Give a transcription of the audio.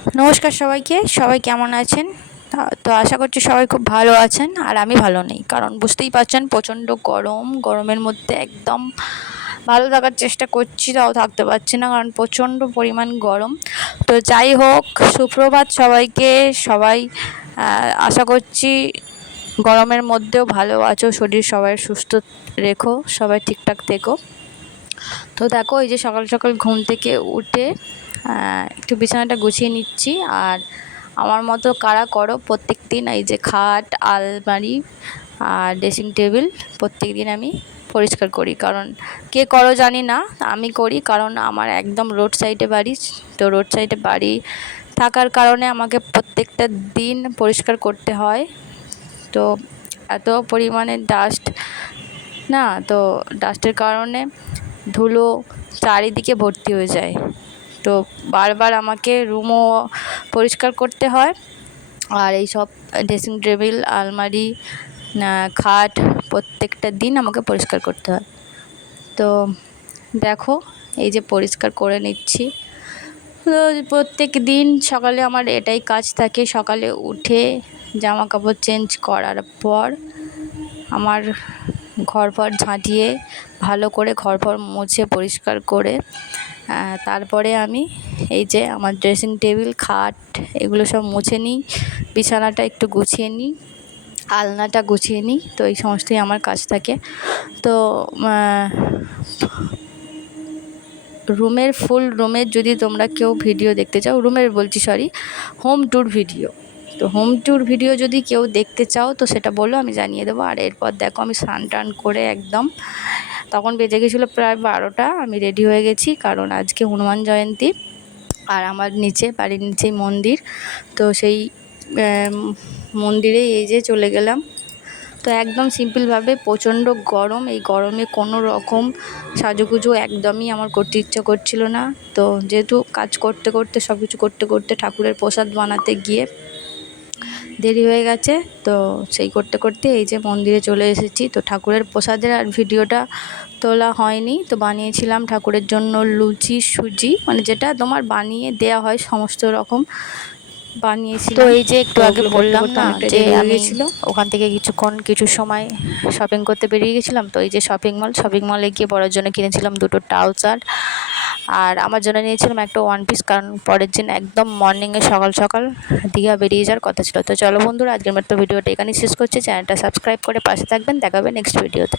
নমস্কার সবাইকে, সবাই কেমন আছেন? তো আশা করছি সবাই খুব ভালো আছেন আর আমি ভালো নেই। কারণ বুঝতেই পারছেন, প্রচণ্ড গরম, গরমের মধ্যে একদম ভালো থাকার চেষ্টা করছি, তাও থাকতে পারছি না কারণ প্রচণ্ড পরিমাণ গরম। তো যাই হোক, সুপ্রভাত সবাইকে, সবাই আশা করছি গরমের মধ্যেও ভালো আছো, শরীর সবাই সুস্থ রেখো, সবাই ঠিকঠাক থেকো। তো দেখো, এই যে সকাল সকাল ঘুম থেকে উঠে একটু বিছানাটা গুছিয়ে নিচ্ছি। আর আমার মতো কারা করো প্রত্যেক দিন এই যে খাট, আলমারি আর ড্রেসিং টেবিল প্রত্যেক দিন আমি পরিষ্কার করি। কারণ কে করো জানি না, আমি করি। কারণ আমার একদম রোড সাইডে বাড়ি, তো রোড সাইডে বাড়ি থাকার কারণে আমাকে প্রত্যেকটা দিন পরিষ্কার করতে হয়। তো এত পরিমাণে ডাস্ট না, তো ডাস্টের কারণে ধুলো চারিদিকে ভর্তি হয়ে যায়। তো বারবার আমাকে রুমও পরিষ্কার করতে হয়। আর এই সব ড্রেসিং টেবিল আলমারি খাট প্রত্যেকটা দিন আমাকে পরিষ্কার করতে হয়। তো দেখো, এই যে পরিষ্কার করে নিচ্ছি। তো প্রত্যেক দিন সকালে আমার এটাই কাজ থাকে, সকালে উঠে জামা কাপড় চেঞ্জ করার পর আমার ঘর ফর ঝাঁটিয়ে ভালো করে ঘর ফর মুছে পরিষ্কার করে তারপরে আমি এই যে আমার ড্রেসিং টেবিল খাট এগুলো সব মুছে নিই, বিছানাটা একটু গুছিয়ে নিই, আলনাটা গুছিয়ে নিই, তো এই সমস্তই আমার কাজ থাকে। তো রুমের ফুল রুমের যদি তোমরা কেউ ভিডিও দেখতে চাও, রুমের বলছি সরি হোম ট্যুর ভিডিও তো হোম ট্যুর ভিডিও যদি কেউ দেখতে চাও, তো সেটা বলো, আমি জানিয়ে দেবো। আর এরপর দেখো, আমি স্নান টান করে একদম তখন বেজে গেছিল প্রায় বারোটা, আমি রেডি হয়ে গেছি, কারণ আজকে হনুমান জয়ন্তী আর আমার নিচে, বাড়ির নিচেই মন্দির। তো সেই মন্দিরে এই যে চলে গেলাম। তো একদম সিম্পলভাবে প্রচণ্ড গরম, এই গরমে কোনো রকম সাজুগুজু একদমই আমার করতে ইচ্ছা করছিল না। তো যেহেতু কাজ করতে করতে সব কিছু করতে করতে ঠাকুরের প্রসাদ বানাতে গিয়ে দেরি হয়ে গেছে, তো সেই করতে করতে এই যে মন্দিরে চলে এসেছি। তো ঠাকুরের প্রসাদের আর ভিডিওটা তোলা হয়নি, তো বানিয়েছিলাম ঠাকুরের জন্য লুচি, সুজি মানে যেটা তোমার বানিয়ে দেয়া হয় সমস্ত রকম। বানিয়েছি তো এই যে একটু আগে বললাম না যে আমি ওখান থেকে কিছুক্ষণ কিছু সময় শপিং করতে বেরিয়ে গেছিলাম। তো এই যে শপিং মল শপিং মলে গিয়ে পড়ার জন্য কিনেছিলাম দুটো ট্রাউজার আর আমার জন্য নিয়েছিলাম একটা ওয়ান পিস কারণ পরের দিন একদম মর্নিংয়ে সকাল সকাল দীঘা বেরিয়ে যাওয়ার কথা ছিল। তো চলো বন্ধুরা আজকের মতো ভিডিওটা এখানেই শেষ করছি। চ্যানেলটা সাবস্ক্রাইব করে পাশে থাকবেন। দেখাবে নেক্সট ভিডিওতে